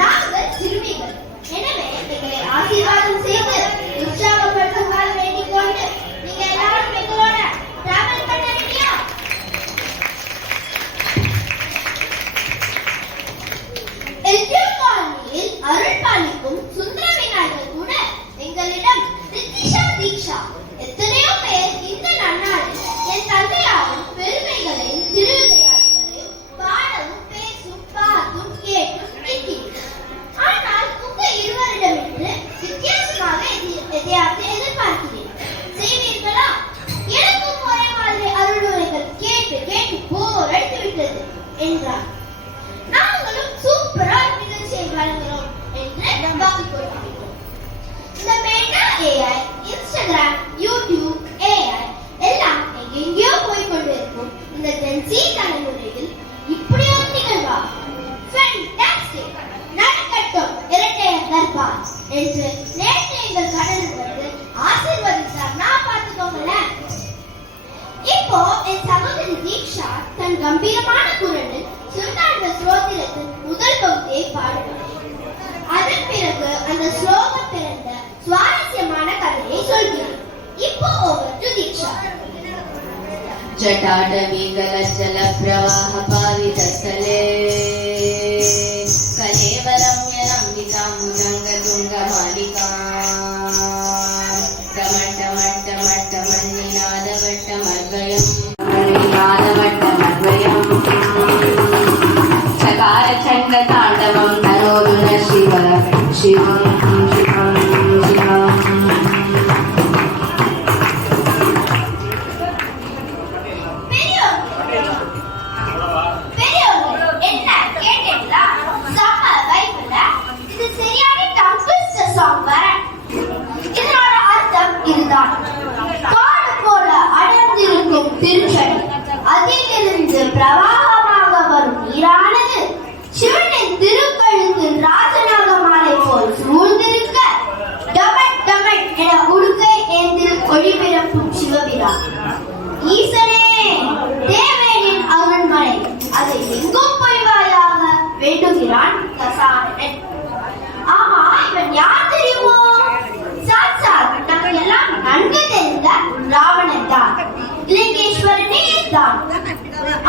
நாங்கள் சிறுமிகள். எனவே எங்களை ஆசீர்வாதம் செய்து உற்சாகப்படுத்துமாறு வேண்டிக் கொண்டு நீங்க எல்லாரும் எங்களோட டிராவல் பண்ண ரெடியா? எல்ஜிஎம் காலனியில் அருள் பாலிக்கும் சுந்தர விநாயகர் கூட எங்களிடம் ரித்திஷா தீக்ஷா எத்தனையோ பேர் இந்த நன்னாளில் என் தந்தையாரும் பெருமைகளையும் திருவிளையாட்டுகளையும் பாடவும் பேசும் பார்த்தும் கேட்டும் ஆனால் உங்க இருவரிடமிருந்து வித்தியாசமாக எதையாவது எதிர்பார்க்கிறேன். செய்வீர்களா? எனக்கும் ஒரே மாதிரி அருளுரைகள் கேட்டு கேட்டு போர் அடித்துவிட்டது என்றார். நாங்களும் சூப்பரா நிகழ்ச்சியை வழங்குகிறோம் என்று வாக்கு கொடுக்கிறோம். இந்த meta AI, Instagram, YouTube AI எல்லாம் எங்கெங்கயோ போய்கொண்டிருக்கும் இந்த ஜென்சி தலைமுறையில் இப்படி ஒரு நிகழ்வா? ஃபேண்டாஸ்டிக்! நடக்கட்டும் இரட்டையர் தர்பார் என்று நேற்று எங்கள் கடலில் வந்து ஆசீர்வதித்தார். நான் பார்த்துக்கோங்களேன். இப்போ என் சகோதரி தீக்ஷா தன் கம்பீரமான குரலில் சுல்தான ஸ்லோகத்தின் முதல் பகுதியை பாடுவார். அதன் பிறகு அந்த ஸ்லோகம் பிறந்த சுவாரஸ்யமான கதையை சொல்கிறார். இப்போ ஓவர் டு தீக்ஷா. जटाटवी गलज्जल प्रवाह पावितस्थले कलेवरम्यरम्बिताम्बुजङ्गतुङ्गमालिका टमटमट्टमट्टमन्निनादवट्टमद्वयम् चकारचण्डताण्डवं तनोतु न शिव शिवं शिवं शिवम् அதிலிருந்து பிரவாகமாக வரும் நீரானது சிவனின் திருக்கழுத்தில் ராஜநாக மாலை போல் சூழ்ந்திருக்க டமட் டமட் என உடுக்கை ஏந்தில் ஒளிபிறப்பும் சிவபிரான். ஈசனே, தேவேனின் அருண்மலை, அதை எங்கும் பொய்வாயாக வேண்டுகிறான் தசானன். ஆமா, இவன் யார் தெரியுமோ? சாட்சாத் நமக்கு எல்லாம் நன்கு தெரிந்த ராவணன் தான், லிங்கேஸ்வரனே தான்.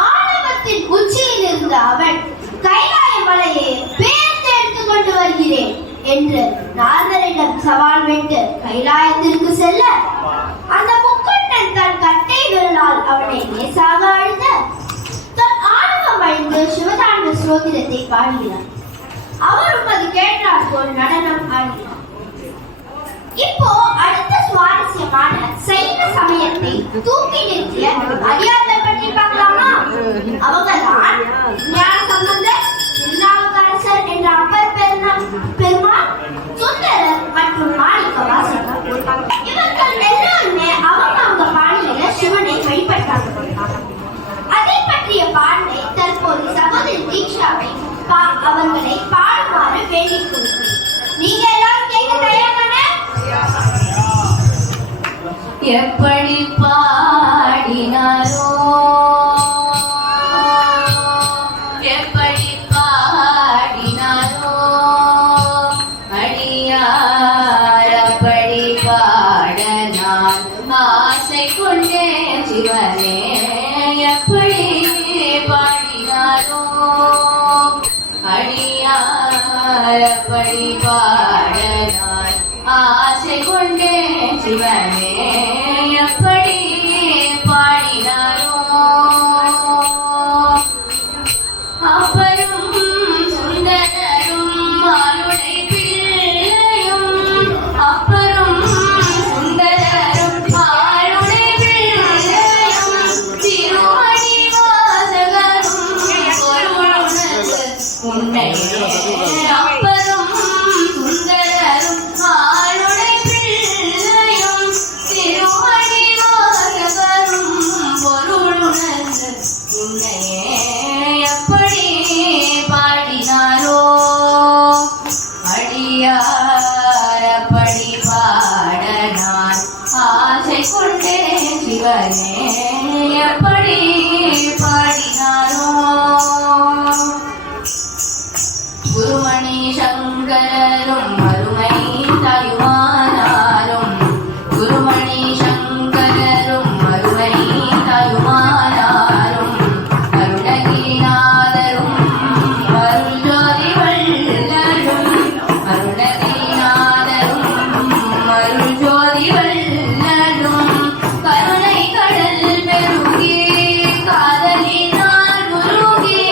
ஆணவத்தின் உச்சியில் இருந்த அவன் கைலாய மலையை பேர்ந்து எடுத்துக் கொண்டு வருகிறேன் என்று நாரதரிடம் சவால் விட்டு கைலாயத்திற்கு செல்ல அந்த முக்கண்ணன் தன் கட்டை விரலால் அவனை லேசாக அழுத தன் ஆணவம் அழிந்து சிவதாண்ட ஸ்தோத்திரத்தை பாடுகிறார். அவரும் அது கேட்டார் போல் நடனம் ஆடினார். இப்போ அடுத்த சுவாரஸ்யமான சைவ சமயத்தை தூக்கி நிறுத்திய அடியார்கள் பற்றி பார்க்கலாமா? அவங்கதான் ஞான சம்பந்தர், திருநாவுக்கரசர் என்ற அப்பர் பெருமாள், சுந்தரர் மற்றும் மாணிக்க வாசகர். இவர்கள் எல்லாருமே அவங்க பாணியில சிவனை வழிபட்டாங்க. அதை பற்றிய பாடலை தற்போது சகோதரி தீக்ஷாவை அவர்களை பாடுமாறு வேண்டிக் கொள்கிறேன். நீங்க எல்லாரும் கேட்க தயாரான? எப்படி பாடினாரோ, எப்படி பாடினாரோ அடியார் அப்படி பாட நான் ஆசை கொண்டேன் சிவனே. எப்படி எப்படி பாட நான் ஆசை கொண்டேன் சிவனே எப்படி பாடினாரோ அப்பரும் சுந்தரரும் மாலுடை பிள்ளையும் அப்பரும் சுந்தரரும் மாலுடை பிள்ளையும் திருமணி வாசகரும் பொருளுணர்வு உன்னையே அப்பரும் சுந்தரரும் மாலுடை பிள்ளையும் திருமணி வாசகரும் பொருளுணர்வு உன்னையே எப்படி பாடினாரோ அடியாரப்படி பாட நான் ஆசை கொண்டேன் சிவனே எப்படி பாடினாரோ குருமணி சங்கரரும் அருமை தாயுமானாரும் குருமணி சங்கரரும் அருமை தாயுமானாரும் அருணகிரிநாதரும் அருள்ஜோதி வள்ளலும் அருணகிரிநாதரும் அருள்ஜோதி வள்ளலும் கருணை கடல் பெருகி காதலினால் முருகி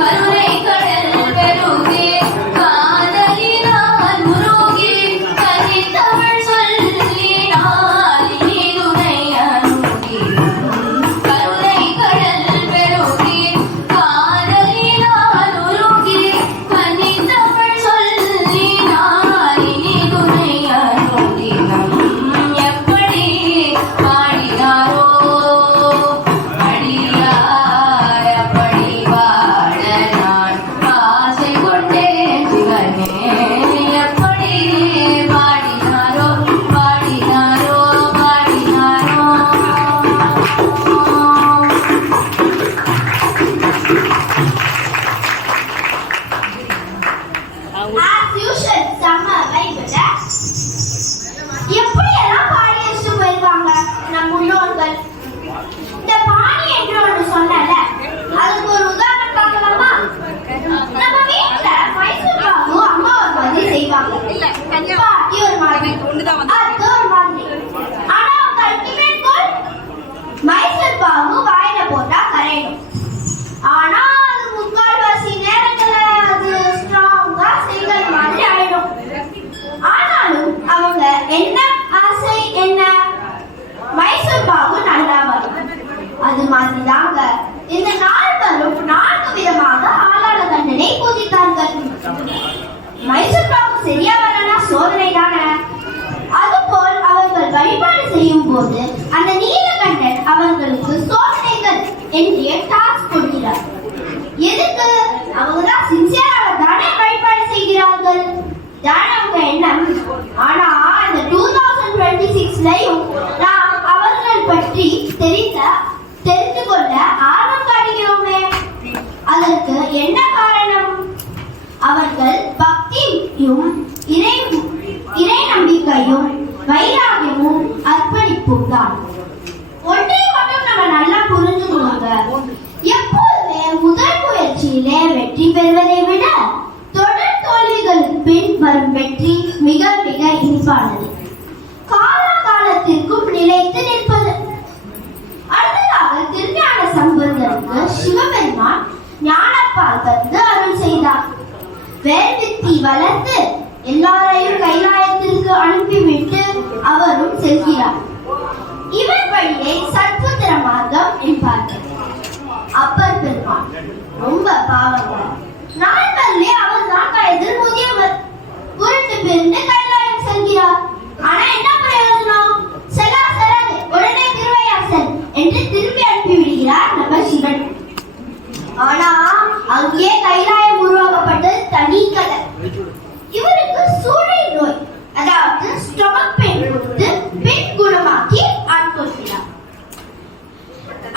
கருணை கடல் பெருகி காதலினால் முருகி கனித்தமிழ் சொல்லினால் இனிதுணை அருகி கருணை கடல் பெருகி காதலினால் முருகி கனித்தமிழ் சொல்லினால் இனிதுணை அருகி எப்படி பாடினாரோ அடியாரப்படி பாட நான் ஆசை கொண்டேன் சிவனே எப்படி பாடினாரோ பாடினாரோ பாடினாரோ As usual, செம்ம வைபுல. எப்படியெல்லாம் பாடி வச்சுட்டு போயிருவாங்க நம் முன்னோர்கள். இந்த பாணி என்று ஒன்று சொன்னல, அதுக்கு ஒரு உதாரணம் பார்க்கலாமா? நம்ம வீட்டுல மைசூர் பாகு அம்மா ஒரு மாதிரி செய்வாங்க. பாட்டி ஒரு மாதிரி, அது ஒரு மாதிரி. ஆனா அவங்க அல்டிமேட் கோல் மைசூர் பாகு வாயில போட்டா கரையணும். ஆனா அது முக்கால்வாசி நேரத்துல அது ஸ்ட்ராங்கா செங்கல் மாதிரி ஆயிடும். ஆனாலும் அவங்க என்ன ஆசை என்ன மைசூர் பாகு நல்லா வரும். அது மாதிரி தாங்க இந்த நால்வரும் 4 விதமாக ஆளாள கண்ணனை பூஜித்தார்கள். மைசூர் பாகு சரியா வரலனா சோதனை தானே. அதுபோல் அவர்கள் வழிபாடு செய்யும் போது அந்த நீலகண்டன் அவர்களுக்கு சோதனைகள் என்ற டாஸ்க் கொடுக்கிறார். எதுக்கு? அவங்க தான் சின்சியராக தானே வழிபாடு செய்கிறார்கள் தானே அவங்க எண்ணம். ஆனா அந்த 2026லயும் நாம் அவர்கள் பற்றி தெரிந்து கொள்ள ஆர்வம் காட்டுகிறோமே. அதற்கு என்ன காரணம்? அவர்கள் பக்தியும் இறை நம்பிக்கையும் வைராகியமும் அர்ப்பணிப்பும் தான். ஒன்றை மட்டும் நம்ம நல்லா புரிஞ்சுக்கணுங்க. எப்போதுமே முதல் முயற்சியிலே வெற்றி பெறுவதை விட தொடர் தோல்விகளுக்கு பின் வரும் வெற்றி மிக மிக இனிப்பானது, காலத்திற்கும் நிலைத்து நிற்பது. அடுத்ததாக திருஞான சம்பந்தருக்கு சிவபெருமான் ஞானப்பால் தந்து அருள் செய்தார். வேள்வித்தி வளர்த்து எல்லாரையும் கைலாயத்திற்கு அனுப்பிவிட்டு அவரும் செல்கிறார். இவர் வழியை சத்புத்திர மார்க்கம் என்பார்கள். அப்பர் பெருமான் ரொம்ப பாவங்க. நால்வரிலே அவர் தான் வயதில் முதியவர். உருண்டு பிரிந்து கைலாயம் செல்கிறார். ஆனா என்ன பிரயோஜனம்? செல்லாது உடனே திருவையாசல் என்று திரும்பி அனுப்பிவிடுகிறார் நம்ம சிவன். ஆனா அங்கே கைலாயம் உருவாக்கப்பட்டது தனி கதை. இவருக்கு சூளை நோய், அதாவது ஸ்டொமக் பெயின் கொடுத்து பெண் குணமாக்கி ஆட்கொள்கிறார்.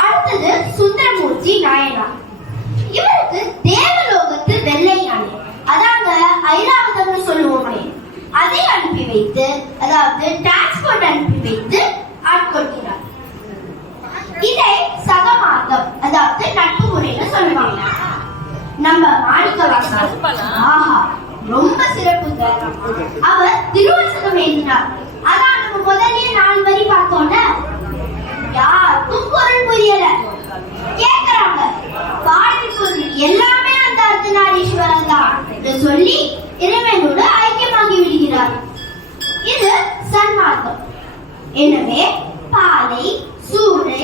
அடுத்தது சுந்தரமூர்த்தி நாயனார். இவருக்கு தேவலோகத்து வெள்ளை யானை, அதாங்க ஐராவதம்னு சொல்லுவோமே, அதை அனுப்பி வைத்து, அதாவது டிரான்ஸ்போர்ட் அனுப்பி வைத்து ஆட்கொள்கிறார். இதை சகமார்க்கம், அதாவது நட்பு முறைன்னு சொல்லுவாங்க. நம்ம மாணிக்கவாசகர் ஆஹா ரொம்ப சிறப்புங்க. அவர் திருவாசகம் எழுதினார். அதான் நம்ம முதல்லயே 4 வரி பார்த்தோம்ல, யாருக்கும் பொருள் புரியல. கேக்குறாங்க, பாடல் பொருள் எல்லாமே அந்த அர்த்தநாரீஸ்வரர் தான் சொல்லி இறைவனோடு ஐக்கியமாகி விடுகிறார். இது சன்மார்க்கம். எனவே பாலை, சூளை,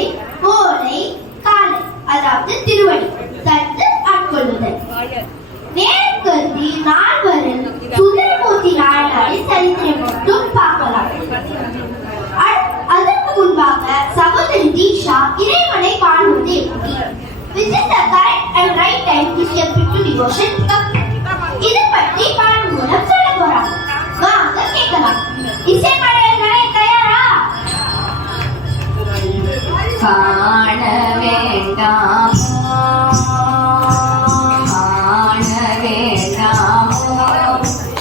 ஓலை, காலை, அதாவது திருவடி தடுத்து ஆட்கொள்ளுதல். நேரம் கருதி நால்வரில் சுந்தரமூர்த்தி நாயனாரின் சரித்திரம் மட்டும் பார்க்கலாம். அதற்கு முன்பாக சகோதரி தீக்ஷா இறைவனை காணுவது எப்படி? Which is the correct and right time to step into devotion? இது பற்றி பாடல் மூலம் சொல்ல போறாங்க. வாங்க கேட்கலாம். இசை பாடல்களை தயாரா? காண வேண்டாம்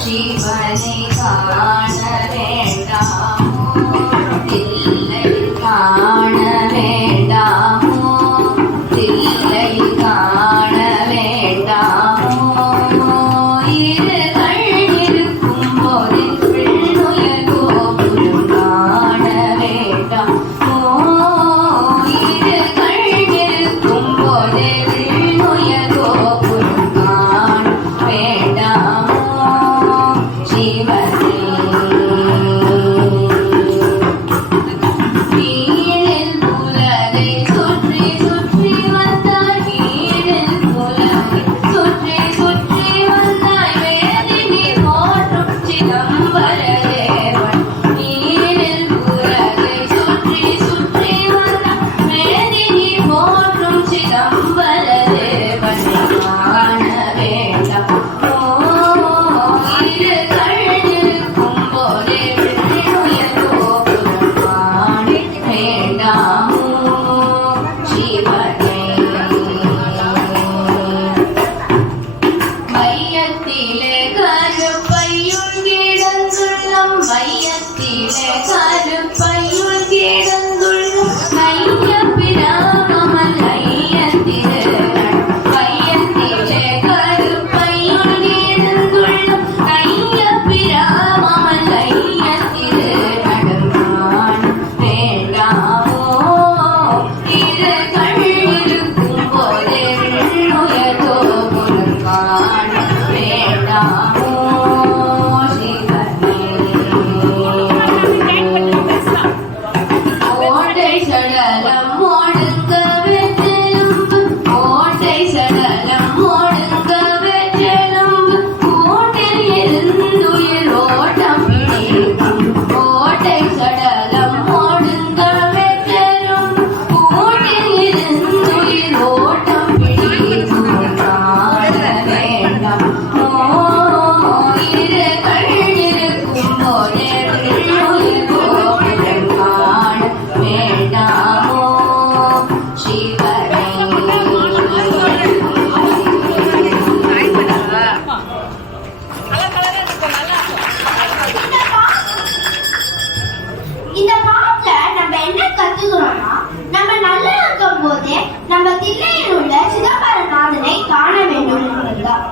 சிவனை காண வேண்டாமோ, தில்லை காண வேண்டாமோ, தில்லை காண வேண்டாமோ, இரு கண் இருக்கும் போது பெண்ணுயர் கோபுரம் காண வேண்டாமோ, இரு கண் இருக்கும் போது பெண்ணுயர் கோபுரம் காண வேண்டாமோ, வீழில் புலரை சுற்றி சுற்றி வந்தாய், வீழில் புலரை சுற்றி சுற்றி வந்தாய், வேதினி போற்றும் சிதம்பர தேவன். வீழில் புலரை சுற்றி சுற்றி வந்தாய், வேதினி போற்றும் சிதம்பர தேவன் காண வேண்டாம். மையத்திலே கருப்பையுள் கிடந்துள்ளம், மையத்திலே கருப்பையுள் கிடந்துள்ளம், மைய பிராமமல் ஐயத்திலே, மையத்திலே கருப்பையுள் கிடந்துள்ளம், மைய பிராமமல் ஐயத்திலே நடந்தான் வேண்டாமோ, இரு கண் இருக்கும் போதே உயர் கோபுரம் காண வேண்டாமோ, சிவனே. ஓட்டை சடலம் ஒடுங்க வெற்றெலும்பு, ஓட்டை சடலம் ஒடுங்க வெற்றெலும்பு, கூட்டில் இருந்துயிர் ஓட்டம் பிடிக்கும், ஓட்டை சடலம் ஒடுங்க வெற்றெலும்பு, கூட்டில் இருந்துயிர் ஓட்டம் பிடிக்கும் காண வேண்டாம். இரு கண் இருக்கும் போதே உயர் கோபுரம் காண வேண்டாமோ, சிவனே. இந்த பாட்டுல நம்ம என்ன கத்துக்கிறோம்னா, நம்ம நல்லா இருக்கும் போதே நம்ம தில்லையில் உள்ள சிதம்பரநாதனை காண வேண்டும் என்பதுதான்.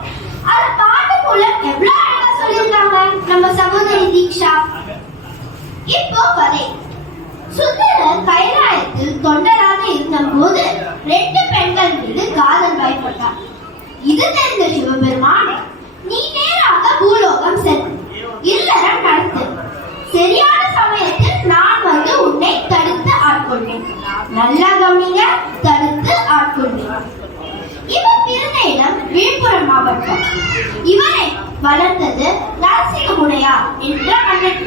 அந்த பாட்டு மூலம் எவ்வளவு அழகா சொல்லியிருக்காங்க நம்ம சகோதரி தீக்ஷா. இப்போ கதை. சுந்தரர் கைலாயத்தில் தொண்டராக இருந்தபோது 2 பெண்கள் மீது காதல் பயப்பட்டார். இது தெரிந்த சிவபெருமான், நீ நேராக பூலோகம் செல், இல்லறம் நடத்து, சரியான சமயத்தில் நான் வந்து உன்னை தடுத்து ஆட்கொண்டேன். நல்லா கவனிங்க, தடுத்து ஆட்கொண்டேன். இவர் பிறந்த இடம் விழுப்புரம் மாவட்டம். இவரை வளர்த்தது நரசிங்க முனையார் என்ற மன்னன்.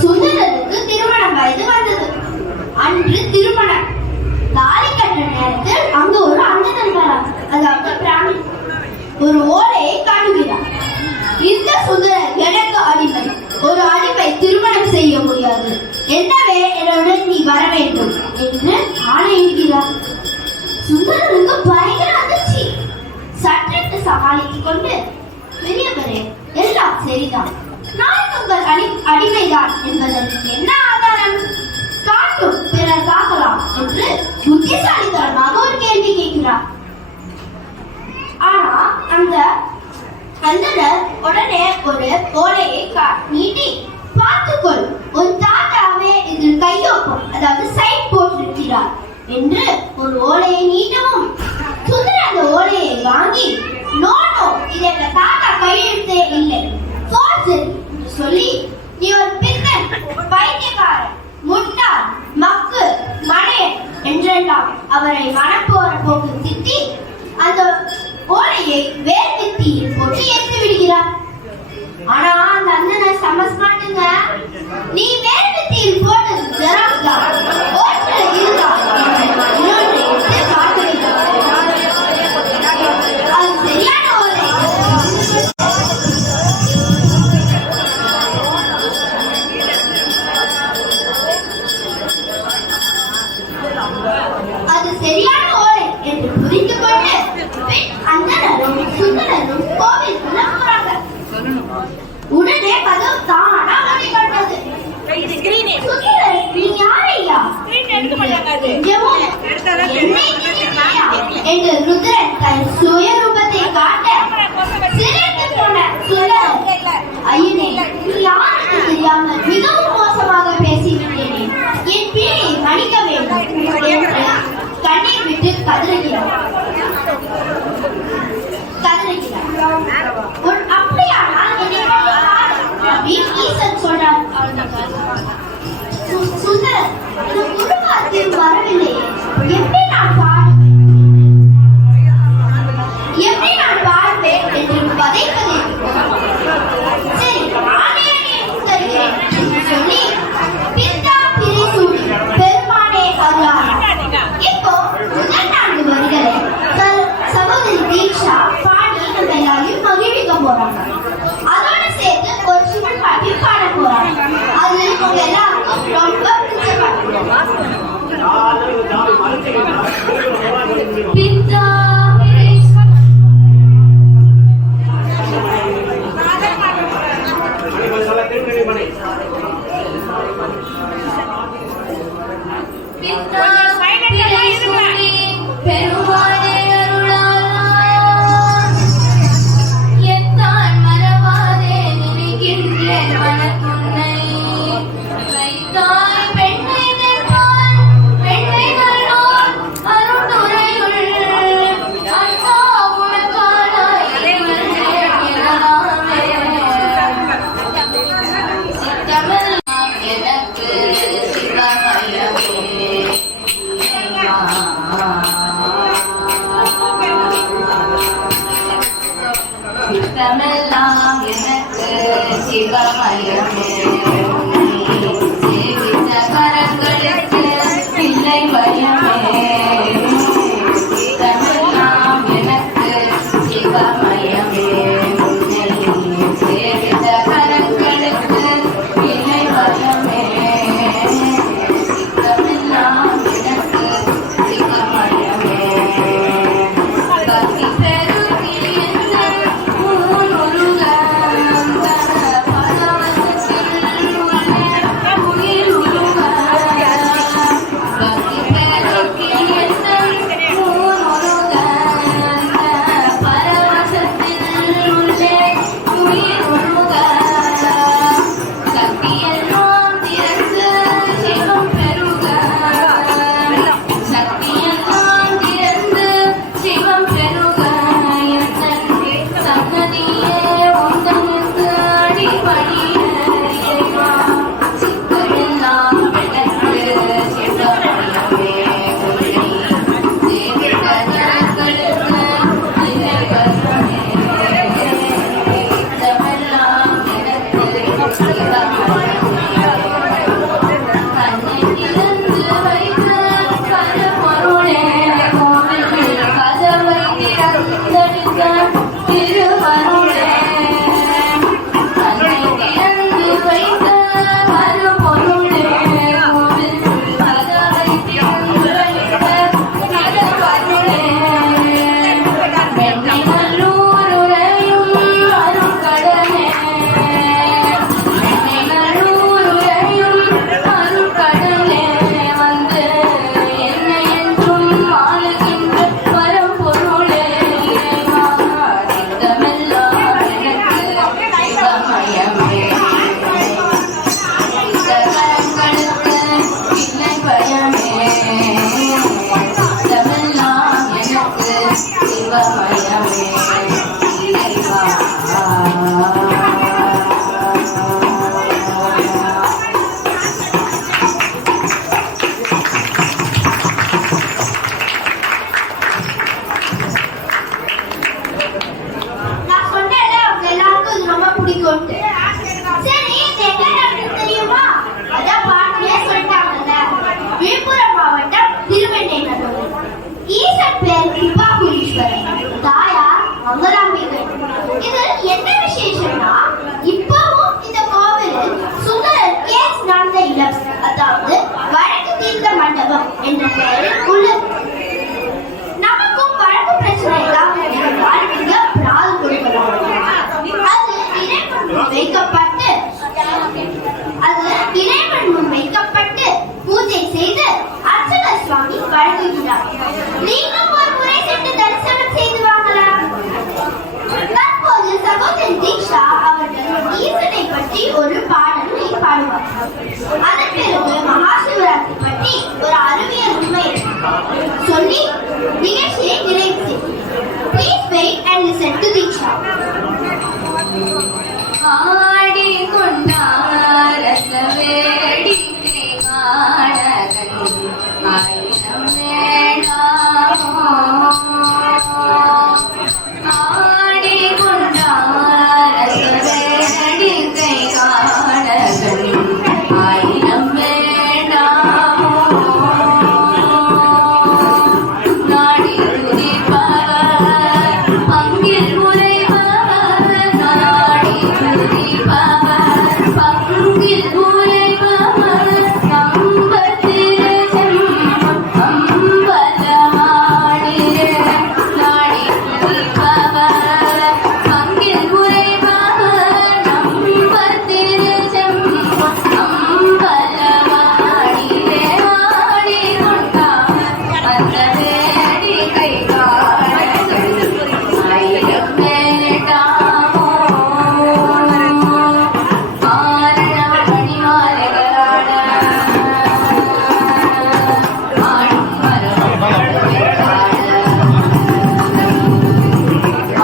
சுந்தரருக்கு திருமண வயது வந்தது. அன்று திருமணம். தாலி கட்டுற நேரத்தில் அங்கு ஒரு அந்தணன் வரார், அதாவது பிராமணன். ஒரு ஓலையை காணுகிறார். இந்த சுந்தரர் எனக்கு அடிமை, ஒரு அடிமை திருமணம் செய்ய முடியாது, எனவே என்னுடன் நீ வர வேண்டும் என்று ஆணையிடுகிறார். சுந்தரருக்கு பயங்கர அதிர்ச்சி. சற்றென்று சமாளித்துக் கொண்டு, பெரியவரே, எல்லாம் சரிதான், நான் உங்கள் அடிமைதான் என்பதற்கு என்ன ஆதாரம்? காட்டும், பிறர் காக்கலாம் என்று புத்திசாலித்தனமாக ஒரு கேள்வி கேட்கிறார். ஆனா அந்த அந்தனர் உடனே ஒரு ஓலையை நீட்டி, பார்த்துக்கொள், உன் தாத்தாவே இதில் கையொப்பம், அதாவது சைன் போட்டிருக்கிறார் என்று ஒரு ஓலையை நீட்டவும் சுந்தரர் அந்த ஓலையை வாங்கி, நோ நோ, இது எங்க தாத்தா கையெழுத்தே இல்லை, போர்ஜரி என்று சொல்லி, நீ ஒரு பித்தன், பைத்தியக்காரன், முட்டாள், மக்கு, மடையன் என்றெல்லாம் அவரை மனப்போற போக்கு திட்டி அந்த ஓலையை வேர் வித்தியில் போட்டு எரித்து விடுகிறார். ஆனா அந்த அண்ணன் சமஸ்மாட்டுங்க, நீ வேர் வித்தியில் போட்டது ஜெராக்ஸ் தான், ஓட்டுல இருந்தா இன்னொன்று எடுத்து காட்டுகிறார். அது சரியான ஓலை. அது சரியான ஓலை என்று புரிந்து கொண்டு பின் அந்தனரும் சுந்தரரும் கோவிலுக்குள்ள போறாங்க. உடனே கதவு தானா மூடிக்கொண்டது. சுந்தரர், நீ யாரையா என்று ருத்ரன் தன் சுயரூபத்தை காட்ட சிரித்து போன சுந்தரர், ஐயனே, நீ யாருக்கு தெரியாமல் மிகவும் மோசமாக பேசிவிட்டேனே, என் பிழையை மன்னிக்க வேண்டும் என்று கண்ணீர் விட்டு கதறுகிறார். அப்படியானால் என்னை அப்படின்னு ஈசன் சொல்றார். சுந்தரர், இந்த குருவாத்தியம் வரவில்லையே, எப்படி நான் பார்ப்பேன் என்று பதைப்பதை சரி, ஆணையனே தருகிறேன் என்று சொல்லி பித்தா பிரிசூடி பெருமானே அருளார். இப்போ முதல் 4 வரிகளை சகோதரி தீக்ஷா பாடி நம்ம எல்லாரையும் மகிழ்விக்க போறாங்க. அதோட சேர்த்து ஒரு சிவன் பாட்டி பாட போறாங்க. அது உங்க எல்லாருக்கும் ரொம்ப பிடிச்ச பாட்டு. பித்தா பெருமானே அருளார், எத்தான் மறவாதே நினைக்கின்றேன் மனத்துன்னை, வைத்தாய் பெண்ணை நெற்பால் பெண்ணை நல்லோர் அருந்துரையுள், அண்ணா உனக்கானாய் இவர்களே சித்தமெல்லாம் எனக்கு சிவமயமே. சித்தமெல்லாம் எனக்கு சிவமயமே, சேவித்த கரங்களுக்கு பிள்ளை பயமே. சித்தமெல்லாம் எனக்கு சிவமயமே, சேவித்த கரங்களுக்கு பிள்ளை பயமே. சித்தமெல்லாம் எனக்கு சிவமயமே, பக்தி பெருகி என்ன ஊனுருக பரவசத்தில் சிவமயமே இறைவா. சரி, இது எங்க நடக்குது தெரியுமா? அதான் பாட்டிலே சொல்லிட்டாங்கல்ல. விழுப்புரம் மாவட்டம் திருவெண்ணைநல்லூர். ஈசன் பேர் கிருபாபுரீஸ்வரர், தாயார் மங்களாம்பிகை. இது என்ன விசேஷம்னா, இப்பவும் இந்த கோவிலில் சுந்தரர் கேஸ் நடந்த இடம், அதாவது வழக்கு தீர்த்த மண்டபம் என்ற பெயரில் உள்ளது. நமக்கும் வழக்கு பிரச்சனை எல்லாம் இருந்தால் இங்க பிராது கொடுக்கலாம். இறைவன் முன் வைக்கப்பட்டு பூஜை செய்து அர்ச்சகர் சுவாமி வழங்குகிறார். நீங்களும் ஒரு முறை சென்று தரிசனம் செய்து வாங்கலாம். தற்போது சகோதரி தீக்ஷா அவர்கள் ஈசனை பற்றி ஒரு பாடலை பாடுவார். அதன் பிறகு மகாசிவராத்திரி பற்றி ஒரு அறிவியல் உண்மை சொல்லி நிகழ்ச்சியை நிறைவு செய்யும். Please wait and listen to Diksha. ஆடி கொண்டாரத வேடிக்கை காணகன் ஆயிரம் வேண்டாமோ. ஆடி கொண்டாரத வேடிக்கை காணகன் ஆயிரம் வேண்டாமோ. நாடி துதிப்பவர் அங்கில் உரைபவர், நாடி துதிப்பவர் பங்கில் உரைபவர், நம்பத்திரு செம்பொன் அம்பலமாடியே. நாடி துதிப்பவர் பங்கில் உரைபவர், நம்பத்திரு செம்பொன் அம்பலமாடியே. ஆடி கொண்டார் அந்த வேடிக்கை காணகன் ஆயிரம் வேண்டாமோ. ஆரணவ மணிமாலைகளாட ஆடும் மரம் வேண்டாட.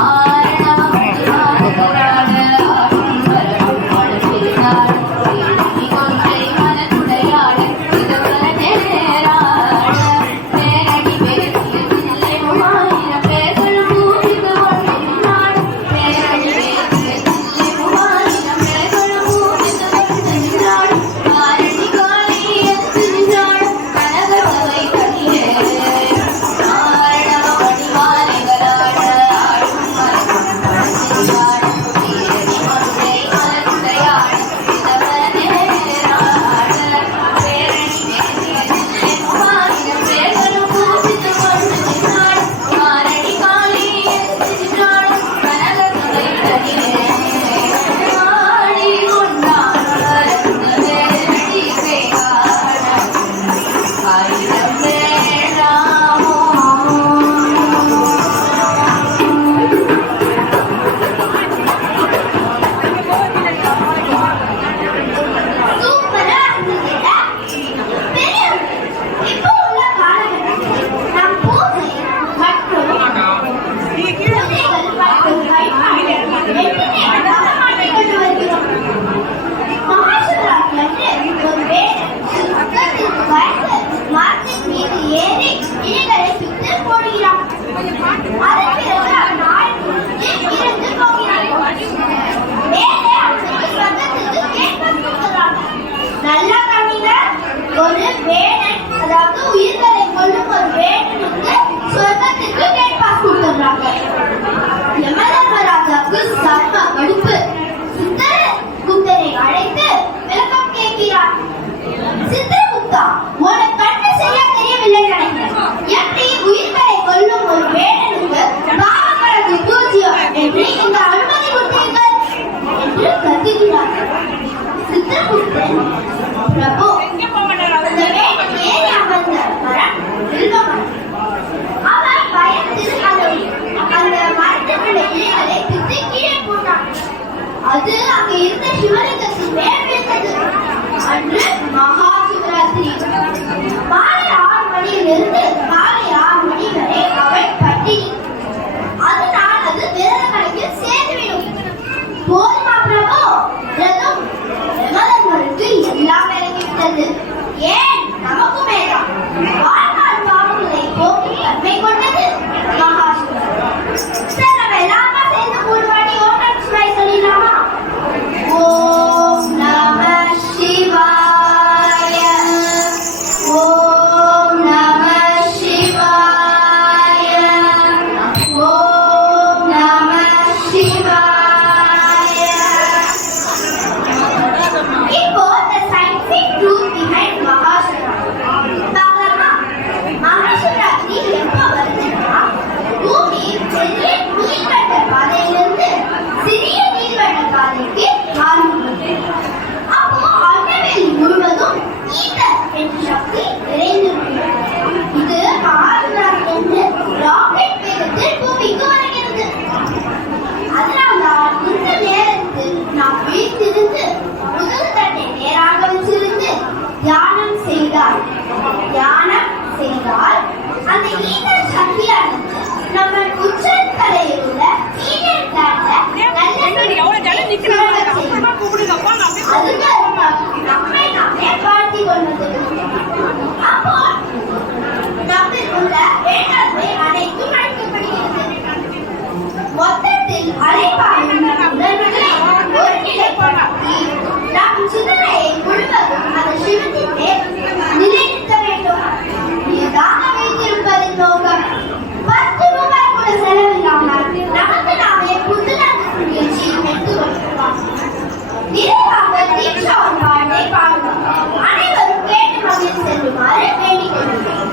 ஆரணவ மணிமாலைகளாட ஆடும் மரம் வாழ்கிறார். நீ கொன்றை மனத்துடையாட இதுவர நேராட. நேரடி பேசிய தில்லை முகாயிரம் பேர்கள் பூஜித்து கொண்டிருந்தாள். நேரடி பேசிய தில்லை முகாயிரம் பேர்கள் பூஜித்து கொண்டிருந்தாள். ஆரணி காலை எடுத்து நின்றாள் கனகசபை தனியே. ஆரணவ மணிமாலைகளாட ஆடும் மரம் வாழ்கிறார். நீரடி கொன்றை மனத்துடையாட இதுவர நேராட. பேரணி பேசிய தில்லை முகாயிரம் பேர்கள் பூஜித்து கொண்டிருந்தாள். ஆரணி காலை எடுத்து நின்றாள் கனகசபை தனியே. ஆடி கொண்டார் அந்த வேடிக்கை காணகன் ஆயிரம் வேண்டாமோ. சூப்பரா இருந்ததுல. பெரியவர்களே, இப்போ உள்ள காலகட்டத்தில் நம் பூஜை மற்றும் பூஜைகள் மற்றும் வழிபாடுகள் ரெண்டு நேரமாக மாற்றிக்கொண்டு வருகிறோம். மகாசிவராத்திரி அன்று ஒரு வேடன் பக்கத்திற்கு பயந்து மரத்தின் மீது ஏறி இலைகளை பித்து போடுகிறான். அதன் பிறகு அவன் ஆழ்ந்து இறந்து போகிறான். மேலே அவனுக்கு சொந்தத்துக்கு கேட்பார் கொடுக்கிறாங்க. நல்லா கவனிங்க. ஒரு வேடன், அதாவது உயிர்களை கொல்லும் ஒரு வேடனுக்கு சொர்க்கத்துக்கு கேட்பாஸ் கொடுத்துறாங்க. யமதர்மராஜாவுக்கு செம்ம கடுப்பு. சித்திரகுப்தரை அழைத்து விளக்கம் கேட்கிறார். சித்திரகுப்தா, உனக்கு கண்ணு சரியா தெரியவில்லை நினைக்கிறேன். எப்படி உயிர்களை கொல்லும் ஒரு வேடனுக்கு பாவக்கணக்கு பூஜ்யம் என்று இந்த அனுமதி கொடுத்தீர்கள் என்று கத்துகிறார். சித்திரகுப்தன், பிரபு, அந்த வேடன் ஏறி அமர்ந்த மரம் வில்வ மரம். அவன் பயத்தில் அந்த மரத்தினுடைய இலைகளை பித்து கீழே போட்டான். அது அங்க இருந்த சிவலிங்கத்தின் மேல் விழுந்தது. அன்று மகா சிவராத்திரி. மாலை 6 மணியிலிருந்து காலை 6 மணி வரை அவள் பட்டினி. கொண்டது மகாசுரன். சரி, நம்ம எல்லாருமா சேர்ந்து 3 வாட்டி ஓம் நம சிவாய சொல்லிடலாமா? ஓம் நம சிவாய, ஓம் நம சிவாய, ஓம் நம சிவாய. இப்போ the scientific truth behind Mahasura. பார்க்கலாமா? மகாசுராத்திரி எப்போ வருதுன்னா, பூமி பெரிய நீள்வட்ட பாதையிலிருந்து சிறிய நீள்வட்ட பாதைக்கு மாறுகிறது. அப்போ அண்டவெளி முழுவதும் ஈதர் என்ற சக்தி நிறைந்திருக்கிறது. இது மகாசுராவிலிருந்து ராக்கெட் வேகத்தில் பூமிக்கு வருகிறது. அதனால்தான் இந்த நேரத்தில் நாம் விழித்திருந்து முதல் தட்டை நேராக வச்சிருந்து தியானம் செய்தால் அந்த ஈதர் சக்தியானது நம்ம உச்சந்தலையில் உள்ள பீனியல் கிளாண்ட்ல நம்மை நாமே வாழ்த்திக் கொள்வது. அப்போ நம்மில் உள்ள வேண்டாமை அனைத்தும் அழைக்கப்படுகிறது. மொத்தத்தில் அலைபாயும் உணர்வுகளை ஒருநிலைப்படுத்தி நம் சிந்தனையை முழுவதும் அந்த சிவத்தின் மேல் நிலைநிறுத்த வேண்டும். இதுதான் வைத்திருப்பதின் நோக்கம். 10 ரூபாய் கூட செலவில்லாமல் நமக்கு நாமே புத்துணர்வு முயற்சி எடுத்துக்கொள்ளலாம். நிறைவாக தீட்சா ஒரு பாடலை பாடுவோம். அனைவரும் கேட்டு மகிழ்ந்து செல்லுமாறு வேண்டிக் கொள்கிறேன்.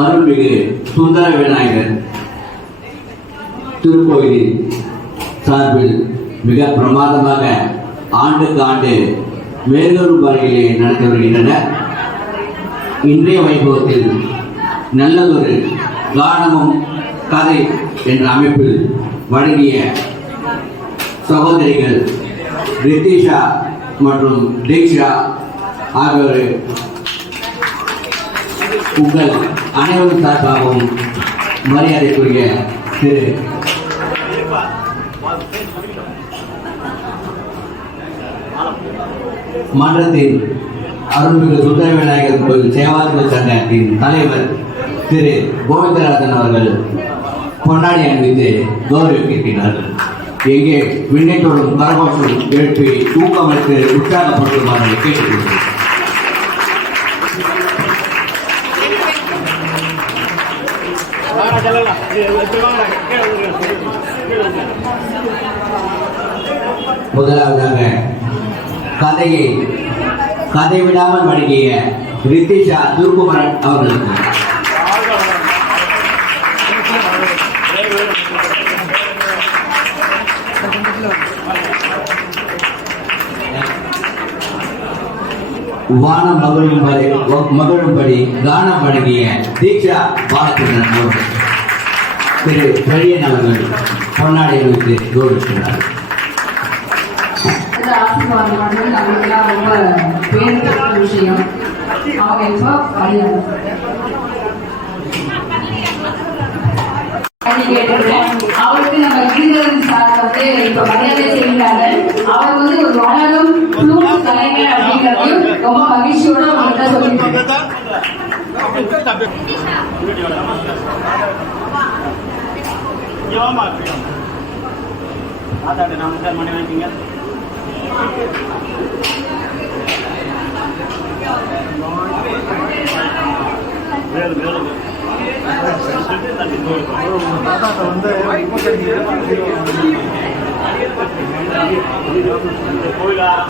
அருள்மிகு சுந்தர விநாயகர் திருக்கோயிலின் சார்பில் மிக பிரமாதமாக ஆண்டுக்கு ஆண்டு மேலூர் வரையிலே நடத்தி வருகின்றன. இன்றைய வைபவத்தில் நல்லதொரு கானமும் கதை என்ற அமைப்பில் வழங்கிய சகோதரிகள் ரித்திஷா மற்றும் தீக்ஷா ஆகியோர் உங்கள் அனைவரும் சார்பாகவும் மரியாதைக்குரிய திரு மன்றத்தின் அருள்மிகு சுந்தர விநாயகர் கோயில் சேவாதிபதி சங்கத்தின் தலைவர் திரு கோவிந்தராஜன் அவர்கள் பொன்னாடி அணிவித்து கௌரவிக்கிறார்கள். எங்கே விண்ணேற்றோடும் கரகோஷம் எழுப்பி ஊக்கமளித்து உற்சாகப்படுத்துமாறு கேட்டுக்கொள்கிறேன். முதலாவதாக கதை விடாமல் வழங்கிய ரித்திஷா துருக்குமரன் அவர்களுக்கு வானம் மகிழும்படி கானம் வழங்கிய தீக்ஷா பாலச்சந்திரன் அவர்கள் திரு பெரியன் அவர்கள் பொன்னாடை வைத்து கௌரவிக்கிறார். ஆசீர்வாதம் வந்து நம்மளுக்கெல்லாம் ரொம்ப பேருக்க விஷயம். அவங்க இப்போ அவருக்கு நம்ம கிரிதரன் சார் வந்து இப்ப மரியாதை செய்கிறார்கள். அவர் வந்து ஒரு வளரும் ஃப்ளூட் கலைஞர் அப்படிங்கிறதையும் ரொம்ப மகிழ்ச்சியோட அவங்கள்ட்ட சொல்லியிருக்காங்க. கோயிலா